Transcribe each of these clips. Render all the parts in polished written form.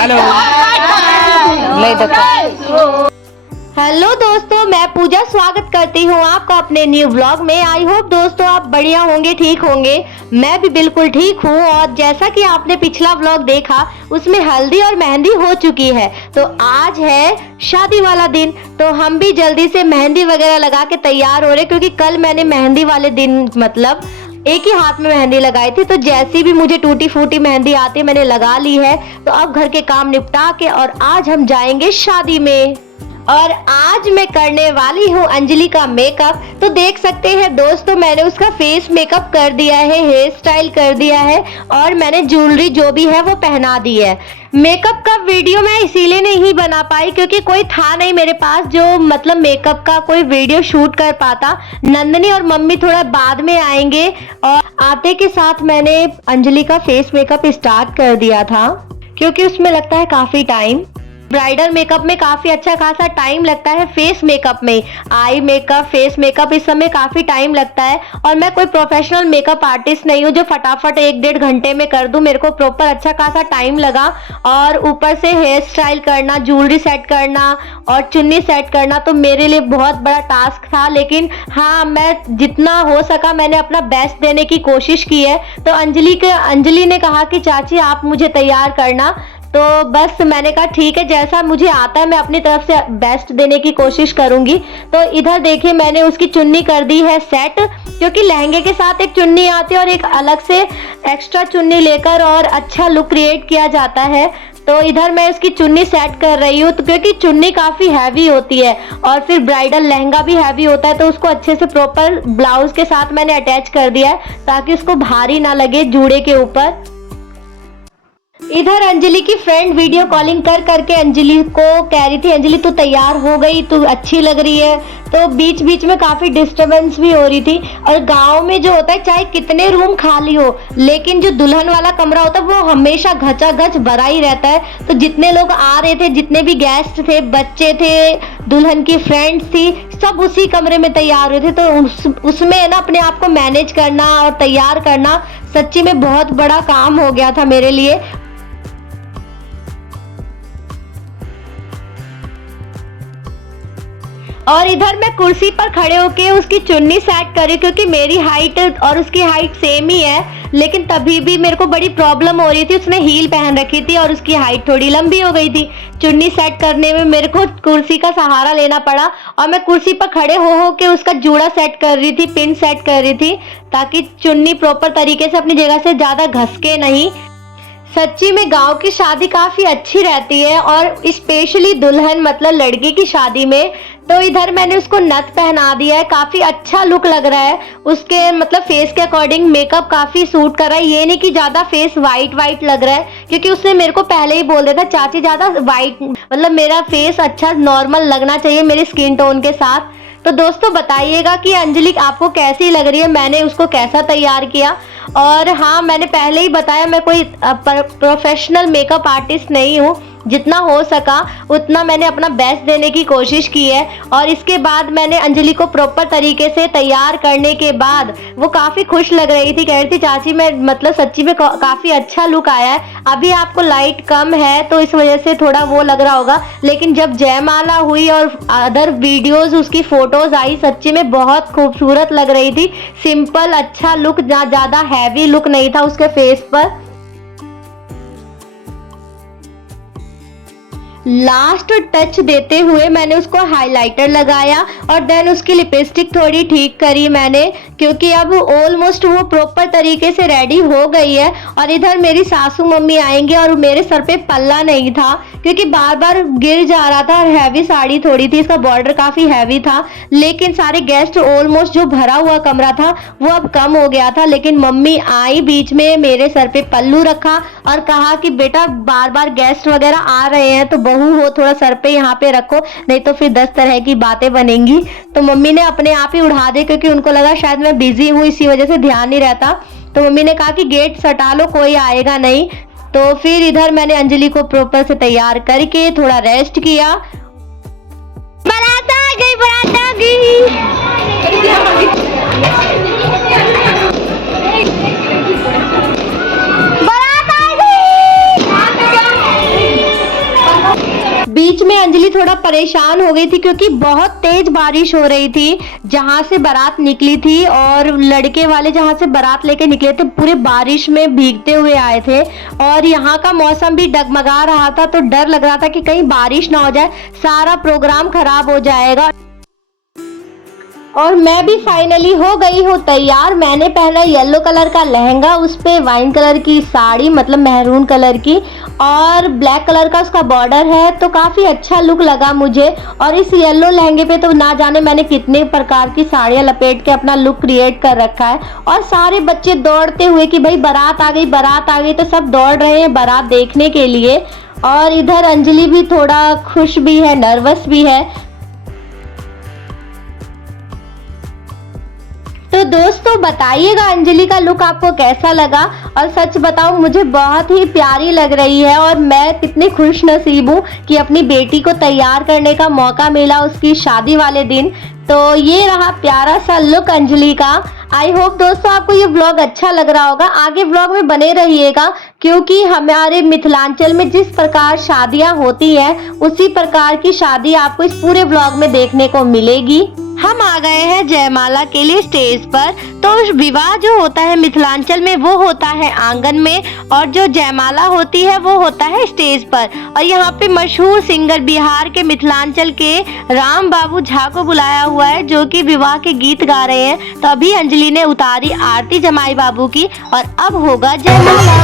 Hello ले देखो। Hello दोस्तों, मैं पूजा स्वागत करती हूँ आपका अपने न्यू व्लॉग में। आई होप दोस्तों आप बढ़िया होंगे, ठीक होंगे। मैं भी बिल्कुल ठीक हूँ। और जैसा कि आपने पिछला व्लॉग देखा उसमें हल्दी और मेहंदी हो चुकी है, तो आज है शादी वाला दिन। तो हम भी जल्दी से मेहंदी वगैरह लगा के तैयार हो रहे, क्योंकि कल मैंने मेहंदी वाले दिन मतलब एक ही हाथ में मेहंदी लगाई थी। तो जैसी भी मुझे टूटी फूटी मेहंदी आती है मैंने लगा ली है। तो अब घर के काम निपटा के और आज हम जाएंगे शादी में। और आज मैं करने वाली हूँ अंजलि का मेकअप। तो देख सकते हैं दोस्तों, मैंने उसका फेस मेकअप कर दिया है, हेयर स्टाइल कर दिया है और मैंने ज्वेलरी जो भी है वो पहना दी है। मेकअप का वीडियो मैं इसीलिए नहीं बना पाई क्योंकि कोई था नहीं मेरे पास जो मतलब मेकअप का कोई वीडियो शूट कर पाता। नंदनी और मम्मी थोड़ा बाद में आएंगे और आते के साथ मैंने अंजलि का फेस मेकअप स्टार्ट कर दिया था, क्योंकि उसमें लगता है काफी टाइम। ब्राइडल मेकअप में काफी अच्छा खासा टाइम लगता है, फेस मेकअप में आई मेकअप, फेस मेकअप इस समय काफी टाइम लगता है। और मैं कोई प्रोफेशनल मेकअप आर्टिस्ट नहीं हूँ जो फटाफट 1-1.5 घंटे में कर दूं। मेरे को प्रॉपर अच्छा खासा टाइम लगा। और ऊपर से हेयर स्टाइल करना, ज्वेलरी सेट करना और चुन्नी सेट करना तो मेरे लिए बहुत बड़ा टास्क था। लेकिन हाँ, मैं जितना हो सका मैंने अपना बेस्ट देने की कोशिश की है। तो अंजलि ने कहा कि चाची आप मुझे तैयार करना, तो बस मैंने कहा ठीक है, जैसा मुझे आता है मैं अपनी तरफ से बेस्ट देने की कोशिश करूंगी। तो इधर देखिए मैंने उसकी चुन्नी कर दी है सेट, क्योंकि लहंगे के साथ एक चुन्नी आती है और एक अलग से एक्स्ट्रा चुन्नी लेकर और अच्छा लुक क्रिएट किया जाता है। तो इधर मैं उसकी चुन्नी सेट कर रही हूँ, तो क्योंकि चुन्नी काफी हैवी होती है और फिर ब्राइडल लहंगा भी हैवी होता है, तो उसको अच्छे से प्रॉपर ब्लाउज के साथ मैंने अटैच कर दिया है ताकि उसको भारी ना लगे जूड़े के ऊपर। इधर अंजलि की फ्रेंड वीडियो कॉलिंग कर करके अंजलि को कह रही थी, अंजलि तू तैयार हो गई, तू अच्छी लग रही है। तो बीच बीच में काफी डिस्टरबेंस भी हो रही थी। और गांव में जो होता है चाहे कितने रूम खाली हो, लेकिन जो दुल्हन वाला कमरा होता है वो हमेशा घचाघच भरा ही रहता है। तो जितने लोग आ रहे थे, जितने भी गेस्ट थे, बच्चे थे, दुल्हन की फ्रेंड्स थी, सब उसी कमरे में तैयार हुए थे। तो उसमें ना अपने आप को मैनेज करना और तैयार करना सच्ची में बहुत बड़ा काम हो गया था मेरे लिए। और इधर मैं कुर्सी पर खड़े होके उसकी चुन्नी सेट करी, क्योंकि मेरी हाइट और उसकी हाइट सेम ही है। लेकिन तभी भी मेरे को बड़ी प्रॉब्लम हो रही थी, उसने हील पहन रखी थी और उसकी हाइट थोड़ी लंबी हो गई थी। चुन्नी सेट करने में मेरे को कुर्सी का सहारा लेना पड़ा और मैं कुर्सी पर खड़े हो के उसका जूड़ा सेट कर रही थी, पिन सेट कर रही थी, ताकि चुन्नी प्रॉपर तरीके से अपनी जगह से ज्यादा घसके नहीं। सच्ची में गांव की शादी काफी अच्छी रहती है, और स्पेशली दुल्हन मतलब लड़की की शादी में। तो इधर मैंने उसको नथ पहना दिया है, काफी अच्छा लुक लग रहा है उसके मतलब फेस के अकॉर्डिंग। मेकअप काफी सूट कर रहा है, ये नहीं कि ज्यादा फेस वाइट लग रहा है, क्योंकि उसने मेरे को पहले ही बोल दिया था चाची ज्यादा वाइट मतलब मेरा फेस अच्छा नॉर्मल लगना चाहिए मेरी स्किन टोन के साथ। तो दोस्तों बताइएगा कि अंजलि आपको कैसी लग रही है, मैंने उसको कैसा तैयार किया। और हाँ, मैंने पहले ही बताया मैं कोई प्रोफेशनल मेकअप आर्टिस्ट नहीं हूँ, जितना हो सका उतना मैंने अपना बेस्ट देने की कोशिश की है। और इसके बाद मैंने अंजलि को प्रॉपर तरीके से तैयार करने के बाद वो काफ़ी खुश लग रही थी, कह रही थी चाची मैं मतलब सच्ची में काफ़ी अच्छा लुक आया है। अभी आपको लाइट कम है तो इस वजह से थोड़ा वो लग रहा होगा, लेकिन जब जयमाला हुई और अदर वीडियोज़ उसकी फ़ोटोज़ आई, सच्ची में बहुत खूबसूरत लग रही थी। सिंपल अच्छा लुक, ज़्यादा हैवी लुक नहीं था उसके फेस पर। लास्ट टच देते हुए मैंने उसको हाइलाइटर लगाया और देन उसकी लिपस्टिक थोड़ी ठीक करी मैंने, क्योंकि अब ऑलमोस्ट वो प्रॉपर तरीके से रेडी हो गई है। और इधर मेरी सासू मम्मी आएंगे और मेरे सर पे पल्ला नहीं था, क्योंकि बार बार गिर जा रहा था और हैवी साड़ी थोड़ी थी, इसका बॉर्डर काफ़ी हैवी था। लेकिन सारे गेस्ट ऑलमोस्ट जो भरा हुआ कमरा था वो अब कम हो गया था। लेकिन मम्मी आई बीच में, मेरे सर पे पल्लू रखा और कहा कि बेटा बार बार गेस्ट वगैरह आ रहे हैं तो बहू हो थोड़ा सर पे यहाँ पे रखो, नहीं तो फिर 10 तरह की बातें बनेंगी। तो मम्मी ने अपने आप ही उड़ा दे, क्योंकि उनको लगा शायद मैं बिजी हूँ इसी वजह से ध्यान नहीं रहता। तो मम्मी ने कहा कि गेट सटा लो, कोई आएगा नहीं। तो फिर इधर मैंने अंजलि को प्रॉपर से तैयार करके थोड़ा रेस्ट किया। बारात आ गई, बारात आ गई। बीच में अंजलि थोड़ा परेशान हो गई थी क्योंकि बहुत तेज बारिश हो रही थी जहां से बारात निकली थी, और लड़के वाले जहां से बारात लेके निकले थे पूरे बारिश में भीगते हुए आए थे, और यहाँ का मौसम भी डगमगा रहा था, तो डर लग रहा था कि कहीं बारिश ना हो जाए, सारा प्रोग्राम खराब हो जाएगा। और मैं भी फाइनली हो गई हूँ तैयार। मैंने पहना येलो कलर का लहंगा, उस पे वाइन कलर की साड़ी, मतलब मेहरून कलर की, और ब्लैक कलर का उसका बॉर्डर है, तो काफ़ी अच्छा लुक लगा मुझे। और इस येलो लहंगे पे तो ना जाने मैंने कितने प्रकार की साड़ियाँ लपेट के अपना लुक क्रिएट कर रखा है। और सारे बच्चे दौड़ते हुए कि भाई बारात आ गई, बारात आ गई, तो सब दौड़ रहे हैं बारात देखने के लिए। और इधर अंजलि भी थोड़ा खुश भी है, नर्वस भी है। तो दोस्तों बताइएगा अंजलि का लुक आपको कैसा लगा, और सच बताऊं मुझे बहुत ही प्यारी लग रही है, और मैं कितनी खुश नसीब हूँ कि अपनी बेटी को तैयार करने का मौका मिला उसकी शादी वाले दिन। तो ये रहा प्यारा सा लुक अंजलि का। आई होप दोस्तों आपको ये व्लॉग अच्छा लग रहा होगा। आगे व्लॉग में बने रहिएगा, क्योंकि हमारे मिथिलांचल में जिस प्रकार शादियां होती हैं उसी प्रकार की शादी आपको इस पूरे व्लॉग में देखने को मिलेगी। हम आ गए हैं जयमाला के लिए स्टेज पर। तो विवाह जो होता है मिथिलांचल में वो होता है आंगन में, और जो जयमाला होती है वो होता है स्टेज पर। और यहाँ पे मशहूर सिंगर बिहार के मिथिलांचल के राम बाबू झा को बुलाया हुआ है, जो कि विवाह के गीत गा रहे हैं। तो अभी अंजलि ने उतारी आरती जमाई बाबू की, और अब होगा जयमाला।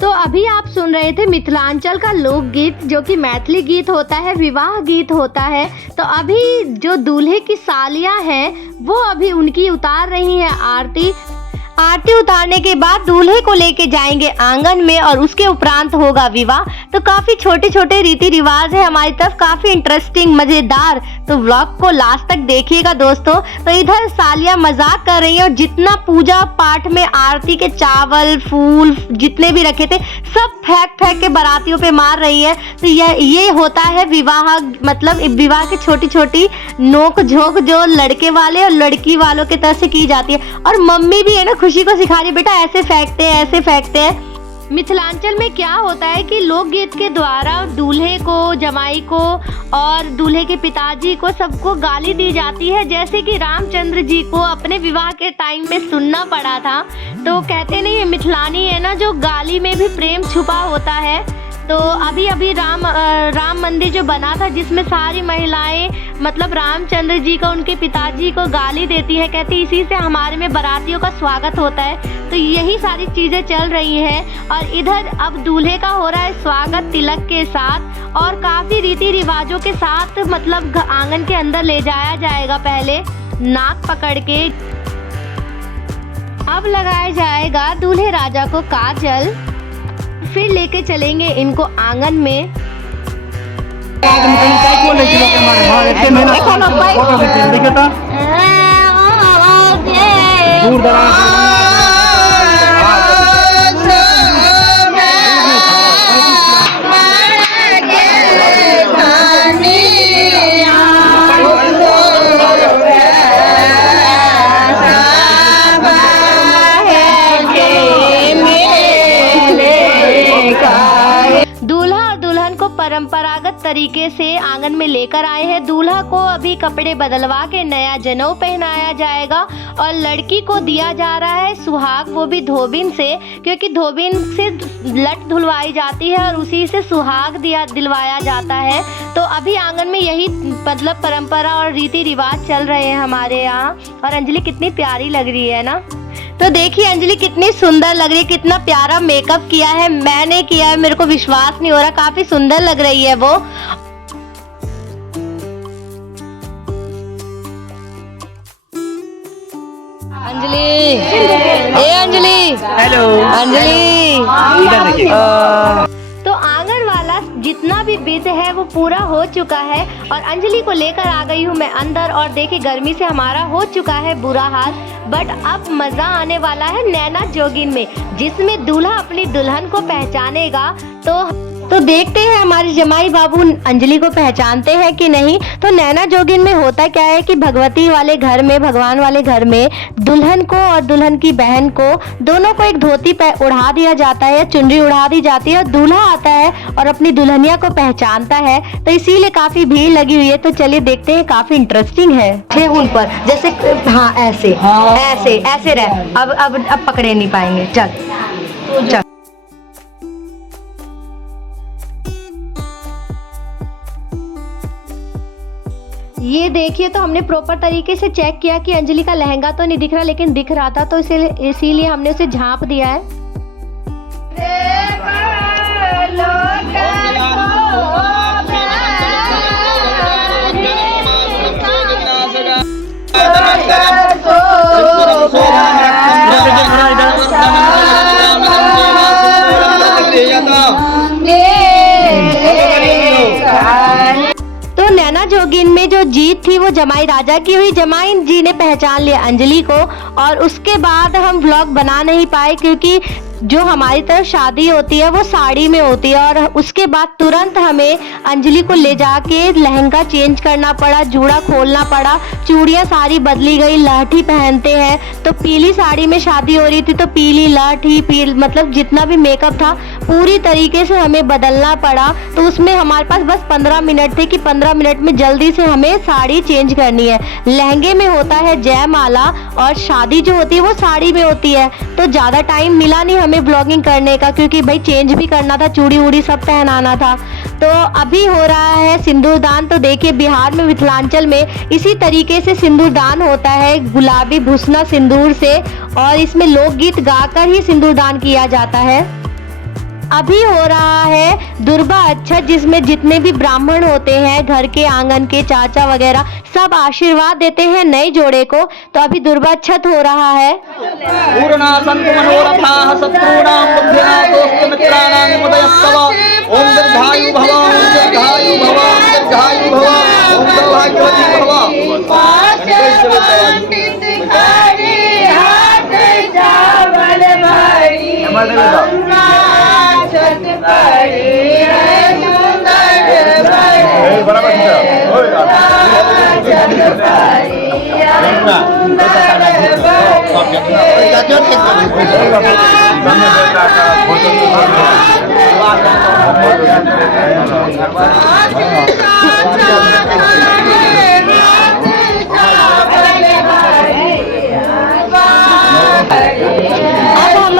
तो अभी आप सुन रहे थे मिथिलांचल का लोकगीत, जो कि मैथिली गीत होता है, विवाह गीत होता है। तो अभी जो दूल्हे की सालियां हैं वो अभी उनकी उतार रही हैं आरती। आरती उतारने के बाद दूल्हे को लेके जाएंगे आंगन में, और उसके उपरांत होगा विवाह। तो काफी छोटे छोटे रीति रिवाज है हमारी तरफ, काफी इंटरेस्टिंग, मजेदार। तो व्लॉग को लास्ट तक देखिएगा दोस्तों। तो इधर सालियां मजाक कर रही है, और जितना पूजा पाठ में आरती के चावल फूल जितने भी रखे थे सब फेंक फेंक के बारातियों पे मार रही है। तो ये होता है विवाह, मतलब विवाह की छोटी छोटी नोक झोंक जो लड़के वाले और लड़की वालों की तरफ से की जाती है। और मम्मी भी है ना खुशी को सिखा रही है, बेटा ऐसे फेंकते हैं, ऐसे फेंकते हैं। मिथिलांचल में क्या होता है कि लोकगीत के द्वारा दूल्हे को, जमाई को और दूल्हे के पिताजी को सबको गाली दी जाती है, जैसे कि रामचंद्र जी को अपने विवाह के टाइम में सुनना पड़ा था। तो कहते नहीं, मिथिलानी है ना, जो गाली में भी प्रेम छुपा होता है। तो अभी राम मंदिर जो बना था, जिसमें सारी महिलाएं मतलब रामचंद्र जी को, उनके पिताजी को गाली देती है, कहती इसी से हमारे में बारातियों का स्वागत होता है। तो यही सारी चीजें चल रही हैं। और इधर अब दूल्हे का हो रहा है स्वागत तिलक के साथ, और काफी रीति रिवाजों के साथ, मतलब आंगन के अंदर ले जाया जाएगा। पहले नाक पकड़ के अब लगाया जाएगा दूल्हे राजा को काजल, फिर लेके चलेंगे इनको आंगन में। परंपरागत तरीके से आंगन में लेकर आए हैं। दूल्हा को अभी कपड़े बदलवा के नया जनेऊ पहनाया जाएगा और लड़की को दिया जा रहा है सुहाग, वो भी धोबिन से, क्योंकि धोबिन से लट धुलवाई जाती है और उसी से सुहाग दिलवाया जाता है। तो अभी आंगन में यही मतलब परंपरा और रीति रिवाज चल रहे हैं हमारे यहाँ। और अंजलि कितनी प्यारी लग रही है ना। तो देखिए अंजलि कितनी सुंदर लग रही है, कितना प्यारा मेकअप किया है, मैंने किया है, मेरे को विश्वास नहीं हो रहा, काफी सुंदर लग रही है वो। अंजलि, ए अंजलि, हेलो अंजलि, इधर देखिए। तो आंगन वाला जितना भी विध है वो पूरा हो चुका है और अंजलि को लेकर आ गई हूँ मैं अंदर। और देखिए गर्मी से हमारा हो चुका है बुरा हाल, बट अब मजा आने वाला है नैना जोगिन में, जिसमें दूल्हा अपनी दुल्हन को पहचानेगा। तो देखते हैं हमारे जमाई बाबू अंजलि को पहचानते हैं कि नहीं। तो नैना जोगिन में होता क्या है कि भगवती वाले घर में, भगवान वाले घर में दुल्हन को और दुल्हन की बहन को दोनों को एक धोती पे उड़ा दिया जाता है, चुनरी उड़ा दी जाती है और दूल्हा आता है और अपनी दुल्हनिया को पहचानता है। तो इसीलिए काफी भीड़ लगी हुई है। तो चलिए देखते हैं, काफी इंटरेस्टिंग है। उन पर जैसे हाँ ऐसे ऐसे ऐसे रहे, अब पकड़े नहीं पाएंगे। चल। ये देखिए, तो हमने प्रॉपर तरीके से चेक किया कि अंजलि का लहंगा तो नहीं दिख रहा, लेकिन दिख रहा था, तो इसीलिए हमने उसे झांप दिया है। तो नैना जोगिन में जो जीत थी वो जमाई राजा की हुई। जमाई जी ने पहचान लिया अंजलि को और उसके बाद हम व्लॉग बना नहीं पाए, क्योंकि जो हमारी तरफ शादी होती है वो साड़ी में होती है और उसके बाद तुरंत हमें अंजलि को ले जाके लहंगा चेंज करना पड़ा, जूड़ा खोलना पड़ा, चूड़ियाँ सारी बदली गई, लाठी पहनते हैं। तो पीली साड़ी में शादी हो रही थी तो पीली लाठी मतलब जितना भी मेकअप था पूरी तरीके से हमें बदलना पड़ा। तो उसमें हमारे पास बस 15 मिनट थे कि 15 मिनट में जल्दी से हमें साड़ी चेंज करनी है। लहंगे में होता है जयमाला और शादी जो होती है वो साड़ी में होती है। तो ज़्यादा टाइम मिला नहीं हमें ब्लॉगिंग करने का, क्योंकि भाई चेंज भी करना था, चूड़ी उड़ी सब पहनाना था। तो अभी हो रहा है सिंदूरदान। तो देखिए बिहार में, मिथिलांचल में इसी तरीके से सिंदूरदान होता है, गुलाबी भुसना सिंदूर से, और इसमें लोकगीत गाकर ही सिंदूरदान किया जाता है। अभी हो रहा है दुर्बा अच्छत, जिसमें जितने भी ब्राह्मण होते हैं घर के, आंगन के, चाचा वगैरह सब आशीर्वाद देते हैं नए जोड़े को। तो अभी दुर्बा अच्छत हो रहा है। पूर्णा संतु मनोरथाः शत्रूणां बुद्धिनाशोऽस्तु मित्राणां मुदयस्तव। ओम दीर्घायु भव, ओम दीर्घायु भव, ओम दीर्घायु भव, ओम सौभाग्यवती भव।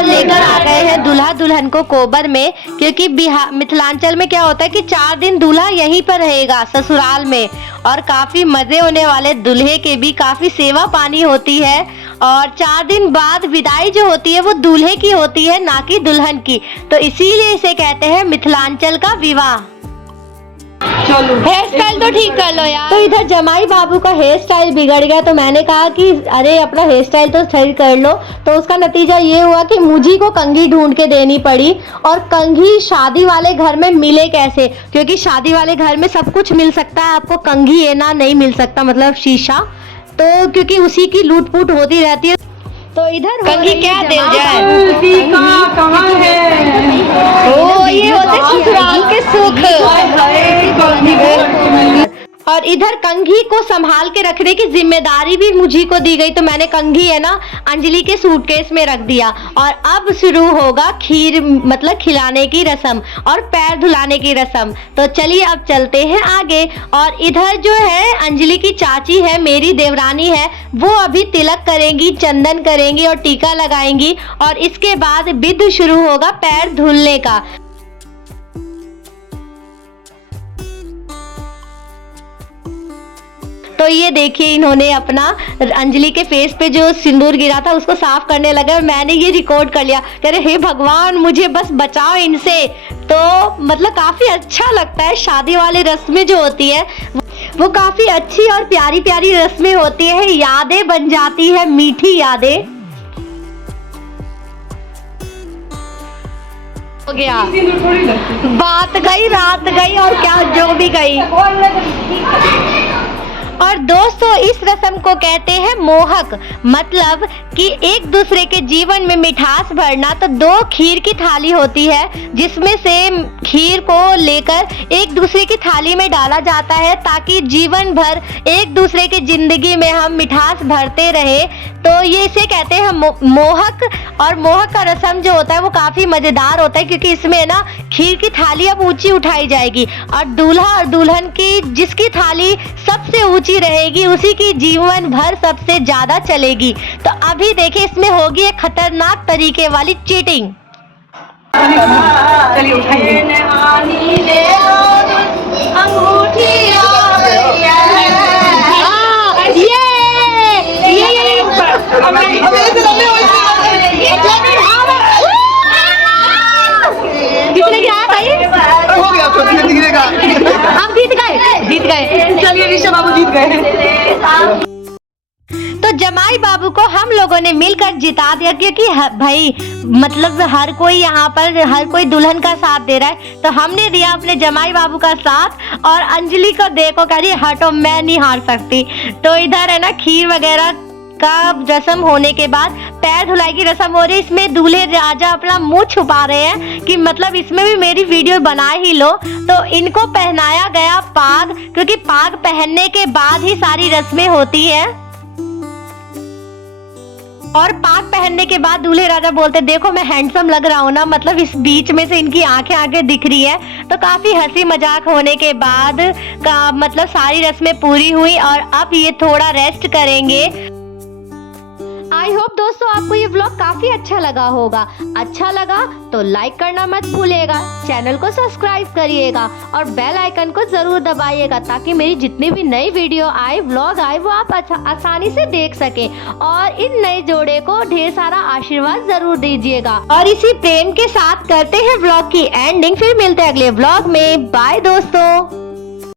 लेकर आ गए हैं दूल्हा दुल्हन को कोबर में, क्योंकि बिहार मिथिलांचल में क्या होता है कि 4 दिन दूल्हा यहीं पर रहेगा ससुराल में, और काफी मजे होने वाले। दूल्हे के भी काफी सेवा पानी होती है और 4 दिन बाद विदाई जो होती है वो दूल्हे की होती है, ना कि दुल्हन की। तो इसीलिए इसे कहते हैं मिथिलांचल का विवाह। हेयर स्टाइल तो ठीक कर लो यार। तो इधर जमाई बाबू का हेयर स्टाइल बिगड़ गया, तो मैंने कहा कि अरे अपना हेयर स्टाइल तो सही कर लो। तो उसका नतीजा ये हुआ कि मुझी को कंघी ढूंढ के देनी पड़ी। और कंघी शादी वाले घर में मिले कैसे, क्योंकि शादी वाले घर में सब कुछ मिल सकता है, आपको कंघी है ना नहीं मिल सकता, मतलब शीशा। तो क्योंकि उसी की लूट फूट होती रहती है। तो इधर कंघी क्या दे जाए, कहाँ है? ओ ये होते ससुराल के सुख। और इधर कंघी को संभाल के रखने की जिम्मेदारी भी मुझी को दी गई, तो मैंने कंघी है ना अंजलि के सूटकेस में रख दिया। और अब शुरू होगा खीर मतलब खिलाने की रस्म और पैर धुलाने की रस्म। तो चलिए अब चलते हैं आगे। और इधर जो है अंजलि की चाची है, मेरी देवरानी है, वो अभी तिलक करेंगी, चंदन करेंगी और टीका लगाएंगी। और इसके बाद विधि शुरू होगा पैर धुलने का। तो ये देखिए इन्होंने अपना अंजलि के फेस पे जो सिंदूर गिरा था उसको साफ करने लगे और मैंने ये रिकॉर्ड कर लिया। कह रहे हे भगवान मुझे बस बचाओ इनसे। तो मतलब काफी अच्छा लगता है, शादी वाली रस्में जो होती है वो काफी अच्छी और प्यारी प्यारी रस्में होती है, यादें बन जाती है, मीठी यादें। हो गया, बात गई रात गई और क्या जो भी गई। और दोस्तों इस रस्म को कहते हैं मोहक, मतलब कि एक दूसरे के जीवन में मिठास भरना। तो 2 खीर की थाली होती है जिसमें से खीर को लेकर एक दूसरे की थाली में डाला जाता है ताकि जीवन भर एक दूसरे की जिंदगी में हम मिठास भरते रहे। तो ये इसे कहते हैं मोहक। और मोहक का रस्म जो होता है वो काफी मजेदार होता है क्योंकि इसमें ना खीर की थाली अब ऊंची उठाई जाएगी और दूल्हा और दुल्हन की जिसकी थाली सबसे ऊंची रहेगी उसी की जीवन भर सबसे ज्यादा चलेगी। तो अभी देखिए इसमें होगी एक खतरनाक तरीके वाली चीटिंग। चलिए उठाइए। किसने गिराया भाई? हो गया तो गिरेगा। हम जीत गए। चलिए ऋषभ बाबू जीत गए। तो जमाई बाबू को हम लोगों ने मिलकर जिता दिया क्योंकि भाई मतलब हर कोई यहाँ पर हर कोई दुल्हन का साथ दे रहा है, तो हमने दिया अपने जमाई बाबू का साथ। और अंजलि को देखो कह रही हटो मैं नहीं हार सकती। तो इधर है ना खीर वगैरह का रस्म होने के बाद पैर धुलाई की रस्म हो रही है। इसमें दूल्हे राजा अपना मुंह छुपा रहे हैं कि मतलब इसमें भी मेरी वीडियो बना ही लो। तो इनको पहनाया गया पाग, क्योंकि पाग पहनने के बाद ही सारी रस्में होती है। और पाग पहनने के बाद दूल्हे राजा बोलते देखो मैं हैंडसम लग रहा हूँ ना, मतलब इस बीच में से इनकी आंखें दिख रही है। तो काफी हंसी मजाक होने के बाद का मतलब सारी रस्में पूरी हुई और अब ये थोड़ा रेस्ट करेंगे। आई होप दोस्तों आपको ये व्लॉग काफी अच्छा लगा होगा। अच्छा लगा तो लाइक करना मत भूलिएगा, चैनल को सब्सक्राइब करिएगा और बेल आइकन को जरूर दबाइएगा ताकि मेरी जितनी भी नई वीडियो आए व्लॉग आए वो आप आसानी से देख सके। और इन नए जोड़े को ढेर सारा आशीर्वाद जरूर दीजिएगा। और इसी प्रेम के साथ करते हैं व्लॉग की एंडिंग। फिर मिलते हैं अगले व्लॉग में। बाय दोस्तों।